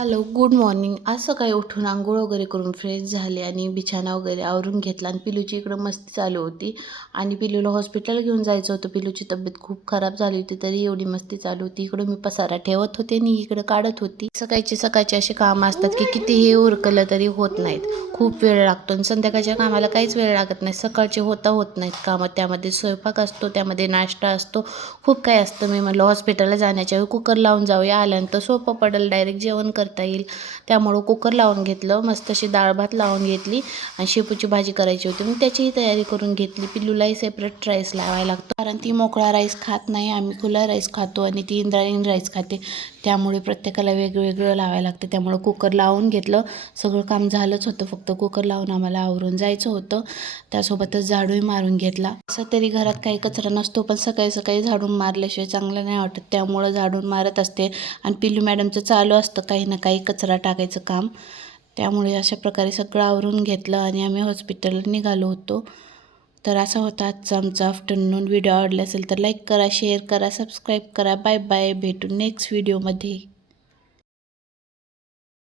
Hello, good morning. आज सकाळी उठून अंघोळ वगैरे करून फ्रेश झाले आणि बिछाना वगैरे आवरून घेतला आणि पिलूची इकडं मस्ती चालू होती आणि पिलूला हॉस्पिटल घेऊन जायचं होतं. पिलूची तब्येत खूप खराब झाली होती, तरी एवढी मस्ती चालू होती. इकडं मी पसारा ठेवत होते आणि इकडं काढत होती. सकाळचे असे कामं असतात की कितीही उरकलं तरी होत नाहीत. खूप वेळ लागतो आणि संध्याकाळच्या कामाला काहीच वेळ लागत नाही. सकाळचे होत नाहीत कामं. त्यामध्ये स्वयंपाक असतो, त्यामध्ये नाश्ता असतो, खूप काही असतं. मी म्हटलं हॉस्पिटलला जाण्याच्या वेळी कुकर लावून जाऊया. आल्यानंतर सोपं पडेल, डायरेक्ट जेवण करता येईल. त्यामुळं कुकर लावून घेतलं, मस्त अशी डाळ भात लावून घेतली आणि शेपूची भाजी करायची होती. मग त्याचीही तयारी करून घेतली. पिल्लूलाही सेपरेट राईस लावायला लागतो, कारण ती मोकळा राईस खात नाही. आम्ही खुला राईस खातो आणि ती इंद्रायणी राईस खाते. त्यामुळे प्रत्येकाला वेगवेगळं लावायला लागतं. त्यामुळं कुकर लावून घेतलं. सगळं काम झालंच होतं, फक्त कुकर लावून आम्हाला आवरून जायचं होतं. त्यासोबतच झाडूही मारून घेतला. असं तरी घरात काही कचरा नसतो, पण सकाळी सकाळी झाडून मारल्याशिवाय चांगलं नाही वाटत. त्यामुळं झाडून मारत असते आणि पिल्लू मॅडमचं चालू असतं काही ना काही कचरा टाकायचं काम. त्यामुळे अशा प्रकारे सगळं आवरून घेतलं आणि आम्ही हॉस्पिटलला निघालो होतो. तर असा होता आजचा आमचा आफ्टरनून. व्हिडिओ आवडला असेल तर लाईक करा, शेअर करा, सबस्क्राईब करा. Bye bye. भेटू नेक्स्ट व्हिडिओमध्ये.